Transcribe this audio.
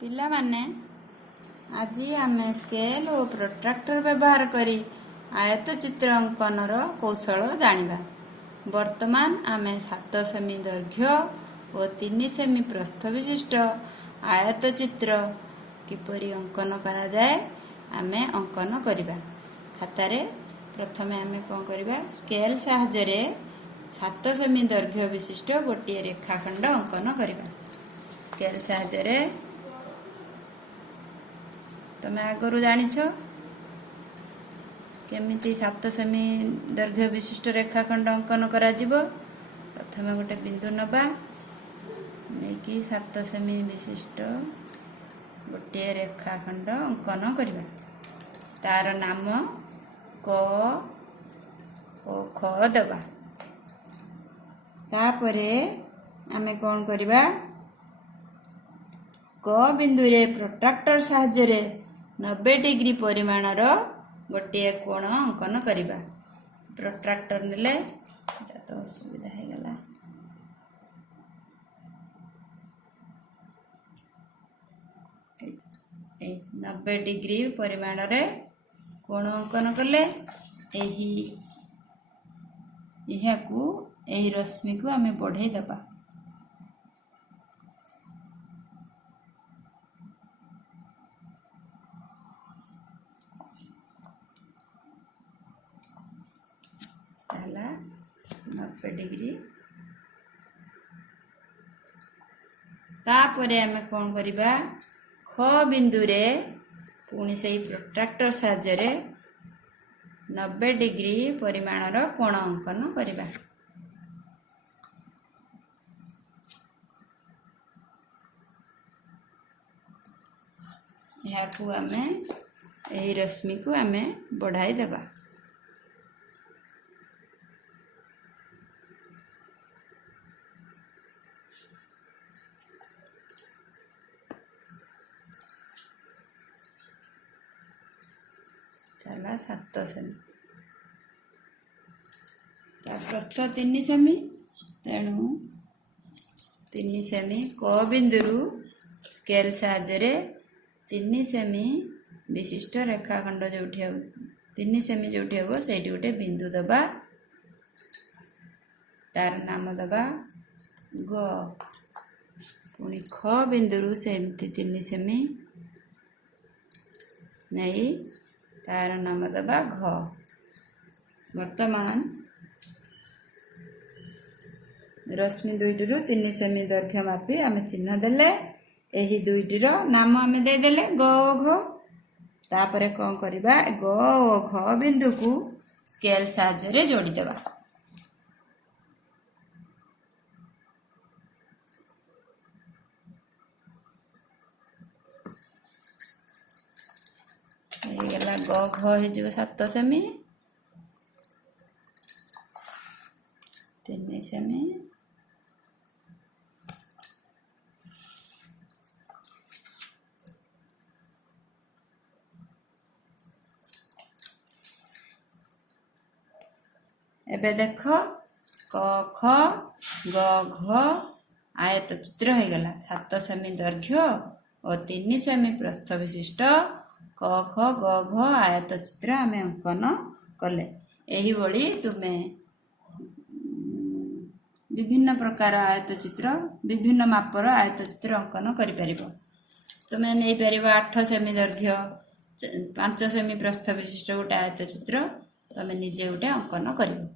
पिला माने आज आम स्केल और प्रोट्राक्टर व्यवहार करी आयत चित्र अंकन कौशल जानिबा। वर्तमान आम 7 सेमी दैर्घ्य और 3 सेमी प्रस्थ विशिष्ट आयत चित्र किपरि अंकन करा जाए आमे अंकन करिबा। खातारे प्रथमे आमे कोन करिबा, स्केल साहाय्य 7 सेमी दैर्घ्य विशिष्ट गोटे रेखाखंड अंकन करिबा। स्केल साहाय्य तमे आगरू जानिछ केमिति 7 सेमी दैर्घ्य विशिष्ट रेखाखंड अंकन करा जिवो। प्रथमे गोटे बिंदु नबा नेकी 7 सेमी विशिष्ट गोटे रेखाखंड अंकन करिबा। तार नाम क ओ ख देबा। तापरे आमे कोन करिबा, क बिंदु रे प्रोट्राक्टर साहाय्य 90 डिग्री परिमाणर गोटे कोण अंकन करिबा। प्रोट्राक्टर नेले तो असुविधा है गला। ए 90 डिग्री परिमाण रे कोण अंकन कले एही रश्मि को आमे बढ़ाई दबा। पहला 90 डिग्री। तापरे आमे कोन करिबा, ख बिंदु रे पुणी से प्रोट्राक्टर साहाय्य 90 डिग्री परिमाणर कोण अंकन करिबा। याकू आमे एही रश्मि को आमे बढ़ाई देबा। चला 7 सेमी प्रस्थ 3 सेमी, तेणु 3 सेमी क बिंदु स्केल साहाय्य 3 सेमी विशिष्ट रेखाखंड जो 3 सेमी जो से गोटे बिंदु दबा। तार नाम दबा ग। पुणी ख बिंदु से 3 सेमी नहीं, तार नाम दबा घ। वर्तमान रश्मि दुईटी 3 सेमी दैर्घ्य मापी आमे चिन्ह देले। एही दुईटीर नाम आमे दे देले ग ओ घ। तापरे कौन करिबा, ग ओ घ बिंदु को स्केल साहाय्य जोड़ी देबा। गला ग घ हो 7 सेमी 3 सेमी एबे देख क ख ग घ आयत चित्र हो गला। 7 सेमी दैर्घ्य और 3 सेमी प्रस्थ विशिष्ट क ख ग घ आयत चित्र आमे अंकन कले। एही बड़ी तुमे विभिन्न प्रकार आयत चित्र विभिन्न मापर आयत चित्र अंकन करि परिबो। तुमे नै परिबो 8 सेमी दैर्घ्य 5 सेमी प्रस्थ विशिष्ट गोटे आयत चित्र तुमे निजे गोटे अंकन करिबो।